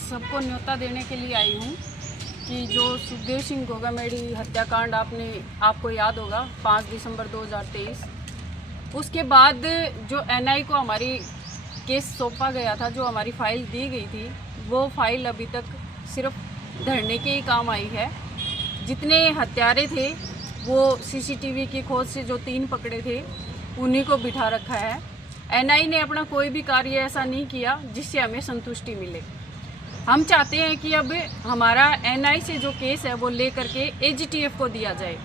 सबको न्योता देने के लिए आई हूँ कि जो सुखदेव सिंह गोगामेडी हत्याकांड आपको याद होगा 5 दिसंबर 2023, उसके बाद जो एनआई को हमारी केस सौंपा गया था, जो हमारी फाइल दी गई थी, वो फाइल अभी तक सिर्फ धरने के ही काम आई है। जितने हत्यारे थे वो सीसीटीवी की खोज से जो 3 पकड़े थे उन्हीं को बिठा रखा है। एनआई ने अपना कोई भी कार्य ऐसा नहीं किया जिससे हमें संतुष्टि मिले। हम चाहते हैं कि अब हमारा एनआई से जो केस है वो ले करके एजीटीएफ को दिया जाए,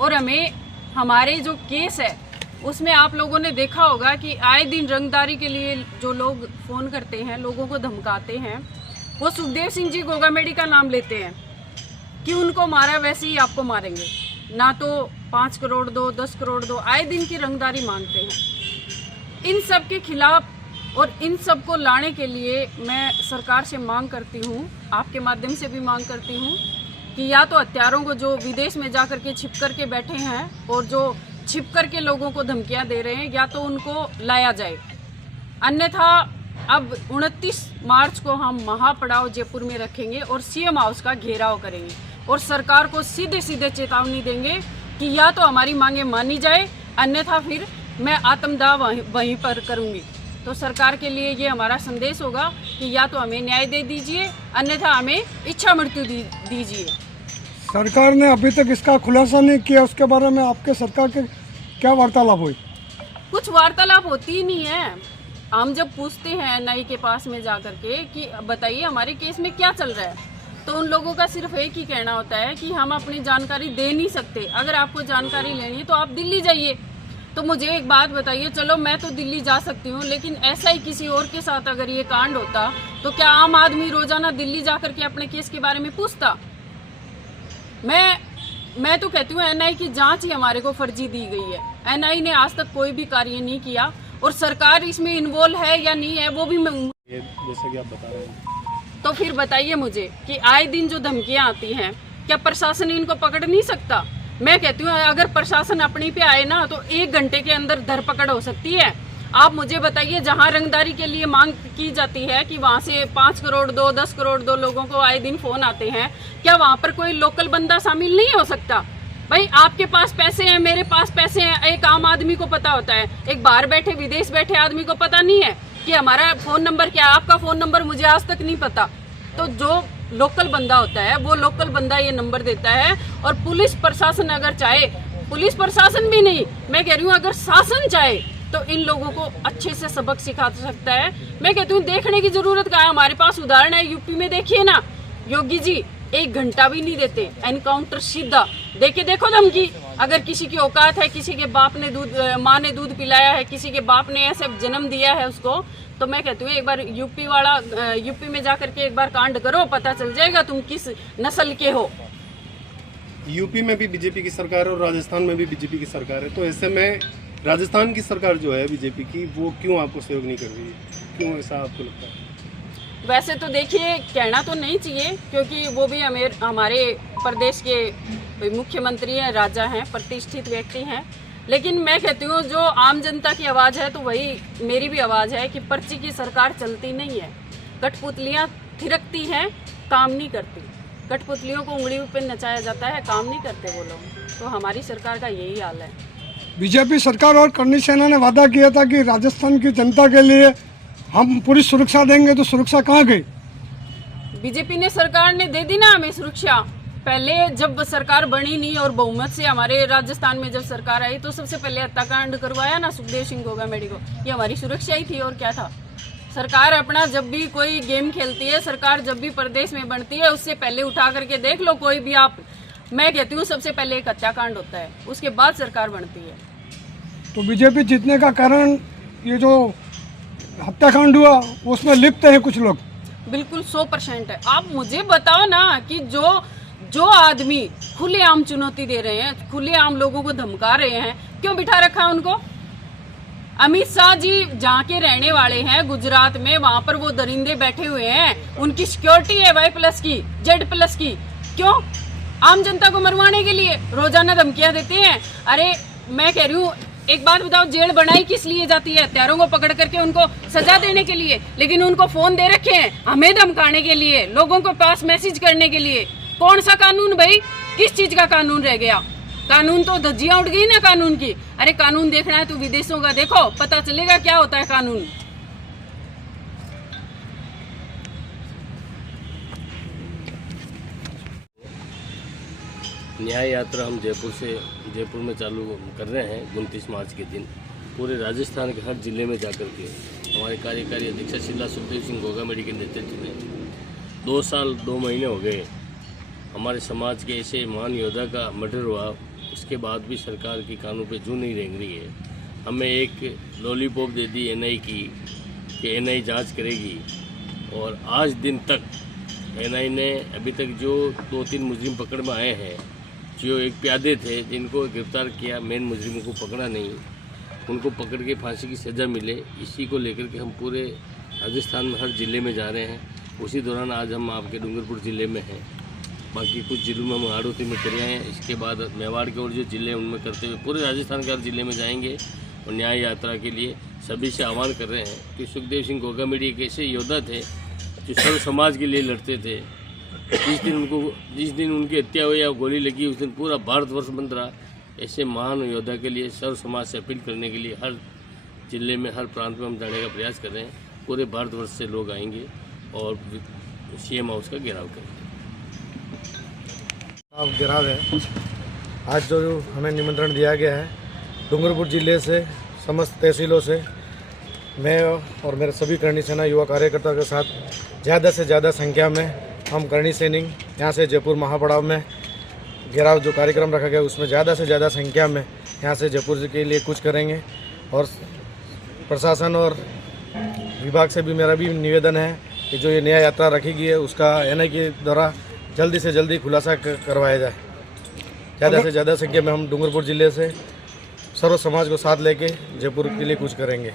और हमें हमारे जो केस है उसमें आप लोगों ने देखा होगा कि आए दिन रंगदारी के लिए जो लोग फ़ोन करते हैं, लोगों को धमकाते हैं, वो सुखदेव सिंह जी गोगामेडी का नाम लेते हैं कि उनको मारा वैसे ही आपको मारेंगे, ना तो 5 करोड़ दो, 10 करोड़ दो, आए दिन की रंगदारी मांगते हैं। इन सब के खिलाफ और इन सब को लाने के लिए मैं सरकार से मांग करती हूँ, आपके माध्यम से भी मांग करती हूँ कि या तो हत्यारों को जो विदेश में जा कर के छिप कर के बैठे हैं और जो छिप कर के लोगों को धमकियाँ दे रहे हैं, या तो उनको लाया जाए। अन्यथा अब 29 मार्च को हम महापड़ाव जयपुर में रखेंगे और सीएम हाउस का घेराव करेंगे और सरकार को सीधे सीधे चेतावनी देंगे कि या तो हमारी मांगे मानी जाए, अन्यथा फिर मैं आत्मदाह वहीं पर करूंगी। तो सरकार के लिए ये हमारा संदेश होगा कि या तो हमें न्याय दे दीजिए, अन्यथा हमें इच्छा मृत्यु दीजिए। सरकार ने अभी तक इसका खुलासा नहीं किया, उसके बारे में आपके सरकार के क्या वार्तालाप हुई? कुछ वार्तालाप होती ही नहीं है। हम जब पूछते हैं एनआई के पास में जा करके कि बताइए हमारे केस में क्या चल रहा है, तो उन लोगों का सिर्फ एक ही कहना होता है कि हम अपनी जानकारी दे नहीं सकते, अगर आपको जानकारी लेनी है तो आप दिल्ली जाइए। तो मुझे एक बात बताइए, चलो मैं तो दिल्ली जा सकती हूँ, लेकिन ऐसा ही किसी और के साथ अगर ये कांड होता तो क्या आम आदमी रोजाना दिल्ली जा करके अपने केस के बारे में पूछता? मैं तो कहती हूँ एनआई की जांच ही हमारे को फर्जी दी गई है। एनआई ने आज तक कोई भी कार्य नहीं किया और सरकार इसमें इन्वॉल्व है या नहीं है वो भी मैं जैसा कि आप बता रहे हैं। तो फिर बताइए मुझे कि आए दिन जो धमकियां आती हैं, क्या प्रशासन इनको पकड़ नहीं सकता? मैं कहती हूँ अगर प्रशासन अपनी पे आए ना तो 1 घंटे के अंदर धरपकड़ हो सकती है। आप मुझे बताइए, जहाँ रंगदारी के लिए मांग की जाती है कि वहाँ से 5 करोड़ दो, 10 करोड़ दो, लोगों को आए दिन फोन आते हैं, क्या वहाँ पर कोई लोकल बंदा शामिल नहीं हो सकता? भाई आपके पास पैसे हैं, मेरे पास पैसे हैं, एक आम आदमी को पता होता है, एक बाहर बैठे विदेश बैठे आदमी को पता नहीं है कि हमारा फोन नंबर क्या है। आपका फोन नंबर मुझे आज तक नहीं पता। तो जो लोकल बंदा होता है वो लोकल बंदा ये नंबर देता है, और पुलिस प्रशासन अगर चाहे, पुलिस प्रशासन भी नहीं, मैं कह रही हूँ अगर शासन चाहे तो इन लोगों को अच्छे से सबक सिखा सकता है। मैं कहती हूँ देखने की जरूरत क्या है, हमारे पास उदाहरण है यूपी में, देखिए ना, योगी जी 1 घंटा भी नहीं देते, एनकाउंटर सीधा देके देखो धमकी। अगर किसी की औकात है, किसी के बाप ने माँ ने दूध पिलाया है, किसी के बाप ने ऐसे जन्म दिया है उसको, तो मैं कहती हूँ एक बार यूपी में जाकर के एक बार कांड करो, पता चल जाएगा तुम किस नस्ल के हो। यूपी में भी बीजेपी की सरकार है और राजस्थान में भी बीजेपी की सरकार है, तो ऐसे में राजस्थान की सरकार जो है बीजेपी की, वो क्यों आपको सहयोग नहीं कर रही है? क्यों ऐसा आपको लगता है? वैसे तो देखिए, कहना तो नहीं चाहिए क्योंकि वो भी हमारे प्रदेश के मुख्यमंत्री हैं, राजा हैं, प्रतिष्ठित व्यक्ति हैं, लेकिन मैं कहती हूँ जो आम जनता की आवाज़ है तो वही मेरी भी आवाज़ है कि पर्ची की सरकार चलती नहीं है। कठपुतलियाँ थिरकती हैं, काम नहीं करती। कठपुतलियों को उंगली पे नचाया जाता है, काम नहीं करते वो लोग। तो हमारी सरकार का यही हाल है। बीजेपी सरकार और करनी सेना ने वादा किया था कि राजस्थान की जनता के लिए हम पूरी सुरक्षा देंगे, तो सुरक्षा कहाँ गई? बीजेपी ने सरकार ने दे दी ना हमें सुरक्षा। पहले जब सरकार बनी नहीं और बहुमत से हमारे राजस्थान में जब सरकार आई तो सबसे पहले हत्याकांड करवाया ना सुखदेव सिंह गोगामेडी को, ये हमारी सुरक्षा ही थी और क्या था। सरकार अपना जब भी कोई गेम खेलती है, सरकार जब भी प्रदेश में बनती है, उससे पहले उठा करके देख लो कोई भी आप, मैं कहती हूँ सबसे पहले एक हत्याकांड होता है, उसके बाद सरकार बनती है। तो बीजेपी जीतने का कारण ये जो हत्याकांड हुआ उसमें लिप्त है कुछ लोग? बिल्कुल 100% है। आप मुझे बताओ ना कि जो आदमी खुलेआम चुनौती दे रहे हैं, खुलेआम लोगों को धमका रहे हैं, क्यों बिठा रखा है उनको? अमित शाह जी जहाँ के रहने वाले हैं गुजरात में, वहां पर वो दरिंदे बैठे हुए हैं, उनकी सिक्योरिटी है Y+ की, Z+ की, क्यों? आम जनता को मरवाने के लिए रोजाना धमकियां देते हैं। अरे मैं कह रही हूँ एक बात बताओ, जेल बनाई किस लिए जाती है? हत्यारों को पकड़ करके उनको सजा देने के लिए, लेकिन उनको फोन दे रखे हैं हमें धमकाने के लिए, लोगों के पास मैसेज करने के लिए। कौन सा कानून भाई? किस चीज का कानून रह गया? कानून तो धज्जियां उड़ गई ना कानून की। अरे कानून देखना है तो विदेशों का देखो, पता चलेगा क्या होता है कानून। न्याय यात्रा हम जयपुर में चालू कर रहे हैं 29 मार्च के दिन। पूरे राजस्थान के हर जिले में जाकर के हमारे कार्यकारी अध्यक्ष शिला सुखदेव सिंह गोगामेडी के नेतृत्व में 2 साल 2 महीने हो गए हमारे समाज के ऐसे महान योद्धा का मर्डर हुआ, उसके बाद भी सरकार की कानून पे जू नहीं रेंग रही है। हमें एक लॉलीपॉप दे दी एनआई की कि एनआई जांच करेगी, और आज दिन तक एनआई ने अभी तक जो 2-3 मुजरिम पकड़ में आए हैं, जो एक प्यादे थे जिनको गिरफ्तार किया, मेन मुजरिमों को पकड़ा नहीं, उनको पकड़ के फांसी की सज़ा मिले, इसी को लेकर के हम पूरे राजस्थान में हर ज़िले में जा रहे हैं। उसी दौरान आज हम आपके डूंगरपुर ज़िले में हैं, बाकी कुछ जिलों में हम हाड़ौती में करे हैं, इसके बाद मेवाड़ के और जो ज़िले हैं उनमें करते हुए पूरे राजस्थान के हर ज़िले में जाएंगे। और न्याय यात्रा के लिए सभी से आह्वान कर रहे हैं कि सुखदेव सिंह गोगामेडी एक ऐसे योद्धा थे जो सर्व समाज के लिए लड़ते थे। जिस दिन उनकी हत्या हुई या गोली लगी, उस दिन पूरा भारतवर्ष बंद रहा। ऐसे महान योद्धा के लिए सर्व समाज से अपील करने के लिए हर जिले में, हर प्रांत में हम जाने का प्रयास कर रहे हैं। पूरे भारतवर्ष से लोग आएंगे और सीएम हाउस का घेराव करेंगे। अब घेराव है। आज जो हमें निमंत्रण दिया गया है डूंगरपुर जिले से, समस्त तहसीलों से, मैं और मेरे सभी करणी सेना युवा कार्यकर्ता के साथ ज़्यादा से ज़्यादा संख्या में हम करणी सैनिक यहाँ से जयपुर महापड़ाव में घेराव जो कार्यक्रम रखा गया उसमें ज़्यादा से ज़्यादा संख्या में यहाँ से जयपुर के लिए कुछ करेंगे। और प्रशासन और विभाग से भी मेरा भी निवेदन है कि जो ये न्याय यात्रा रखी गई है उसका एनआई के द्वारा जल्दी से जल्दी खुलासा करवाया जाए। ज़्यादा से ज़्यादा संख्या में हम डूंगरपुर ज़िले से सर्व समाज को साथ लेके जयपुर के लिए कुछ करेंगे।